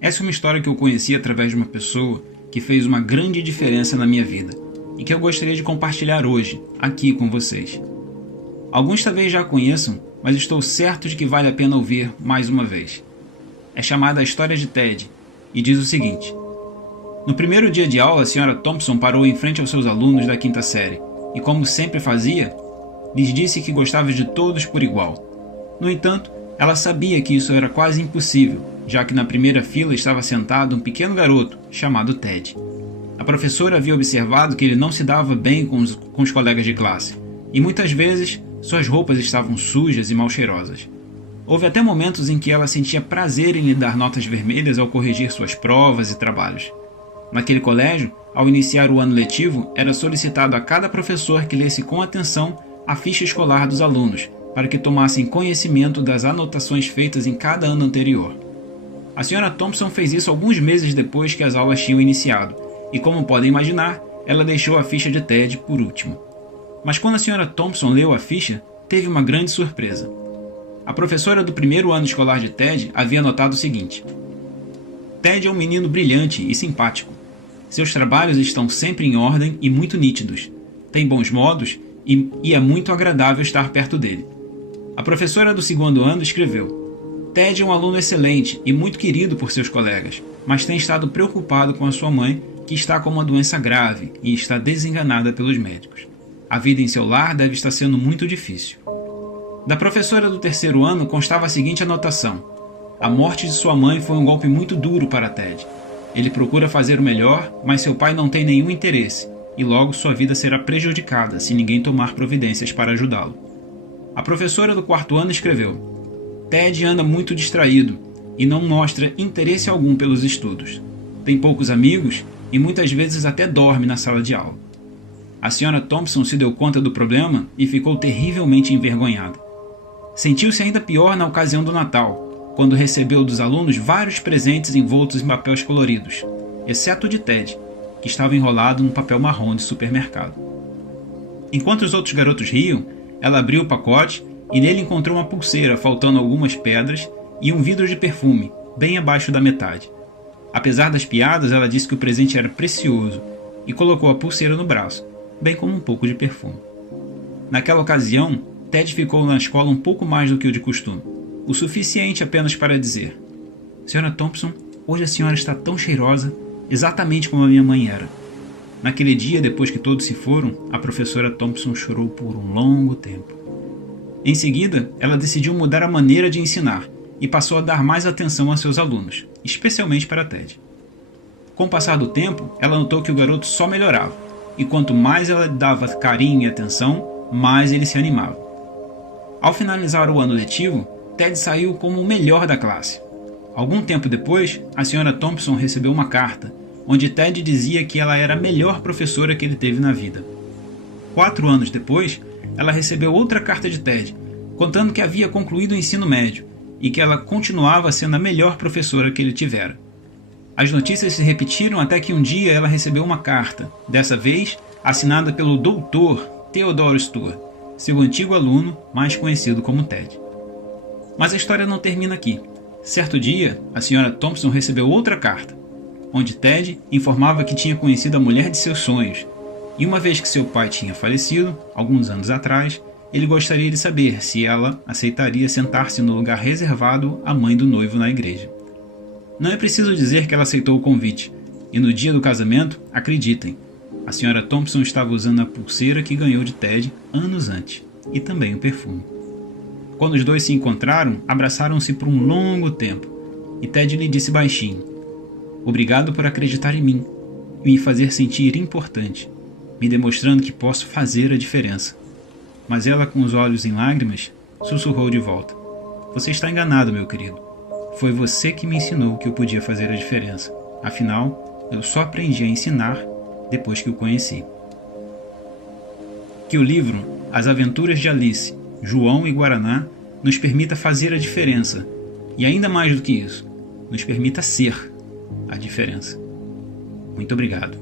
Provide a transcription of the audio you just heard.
Essa é uma história que eu conheci através de uma pessoa que fez uma grande diferença na minha vida e que eu gostaria de compartilhar hoje, aqui com vocês. Alguns talvez já a conheçam, mas estou certo de que vale a pena ouvir mais uma vez. É chamada A História de Ted e diz o seguinte: no primeiro dia de aula, a Sra. Thompson parou em frente aos seus alunos da quinta série e, como sempre fazia, lhes disse que gostava de todos por igual. No entanto, ela sabia que isso era quase impossível, já que na primeira fila estava sentado um pequeno garoto chamado Ted. A professora havia observado que ele não se dava bem com os colegas de classe, e muitas vezes suas roupas estavam sujas e mal cheirosas. Houve até momentos em que ela sentia prazer em lhe dar notas vermelhas ao corrigir suas provas e trabalhos. Naquele colégio, ao iniciar o ano letivo, era solicitado a cada professor que lesse com atenção a ficha escolar dos alunos, para que tomassem conhecimento das anotações feitas em cada ano anterior. A Sra. Thompson fez isso alguns meses depois que as aulas tinham iniciado, e como podem imaginar, ela deixou a ficha de Ted por último. Mas quando a Sra. Thompson leu a ficha, teve uma grande surpresa. A professora do primeiro ano escolar de Ted havia notado o seguinte: Ted é um menino brilhante e simpático. Seus trabalhos estão sempre em ordem e muito nítidos. Tem bons modos e é muito agradável estar perto dele. A professora do segundo ano escreveu: Ted é um aluno excelente e muito querido por seus colegas, mas tem estado preocupado com a sua mãe, que está com uma doença grave e está desenganada pelos médicos. A vida em seu lar deve estar sendo muito difícil. Da professora do terceiro ano constava a seguinte anotação: a morte de sua mãe foi um golpe muito duro para Ted. Ele procura fazer o melhor, mas seu pai não tem nenhum interesse, e logo sua vida será prejudicada se ninguém tomar providências para ajudá-lo. A professora do quarto ano escreveu: Ted anda muito distraído e não mostra interesse algum pelos estudos. Tem poucos amigos e muitas vezes até dorme na sala de aula. A Sra. Thompson se deu conta do problema e ficou terrivelmente envergonhada. Sentiu-se ainda pior na ocasião do Natal, quando recebeu dos alunos vários presentes envoltos em papéis coloridos, exceto o de Ted, que estava enrolado num papel marrom de supermercado. Enquanto os outros garotos riam, ela abriu o pacote e nele encontrou uma pulseira faltando algumas pedras e um vidro de perfume, bem abaixo da metade. Apesar das piadas, ela disse que o presente era precioso e colocou a pulseira no braço, bem como um pouco de perfume. Naquela ocasião, Ted ficou na escola um pouco mais do que o de costume, o suficiente apenas para dizer: Sra. Thompson, hoje a senhora está tão cheirosa, exatamente como a minha mãe era. Naquele dia, depois que todos se foram, a professora Thompson chorou por um longo tempo. Em seguida, ela decidiu mudar a maneira de ensinar e passou a dar mais atenção a seus alunos, especialmente para Ted. Com o passar do tempo, ela notou que o garoto só melhorava, e quanto mais ela dava carinho e atenção, mais ele se animava. Ao finalizar o ano letivo, Ted saiu como o melhor da classe. Algum tempo depois, a Sra. Thompson recebeu uma carta, onde Ted dizia que ela era a melhor professora que ele teve na vida. 4 anos depois, ela recebeu outra carta de Ted, contando que havia concluído o ensino médio e que ela continuava sendo a melhor professora que ele tivera. As notícias se repetiram até que um dia ela recebeu uma carta, dessa vez assinada pelo Dr. Theodore Stewart, seu antigo aluno, mais conhecido como Ted. Mas a história não termina aqui. Certo dia, a Sra. Thompson recebeu outra carta, onde Ted informava que tinha conhecido a mulher de seus sonhos, e uma vez que seu pai tinha falecido, alguns anos atrás, ele gostaria de saber se ela aceitaria sentar-se no lugar reservado à mãe do noivo na igreja. Não é preciso dizer que ela aceitou o convite, e no dia do casamento, acreditem, a Sra. Thompson estava usando a pulseira que ganhou de Ted anos antes, e também o perfume. Quando os dois se encontraram, abraçaram-se por um longo tempo, e Ted lhe disse baixinho: Obrigado por acreditar em mim e me fazer sentir importante, me demonstrando que posso fazer a diferença. Mas ela, com os olhos em lágrimas, sussurrou de volta: Você está enganado, meu querido. Foi você que me ensinou que eu podia fazer a diferença. Afinal, eu só aprendi a ensinar depois que o conheci. Que o livro As Aventuras de Alice, João e Guaraná nos permita fazer a diferença, e ainda mais do que isso, nos permita ser a diferença. Muito obrigado.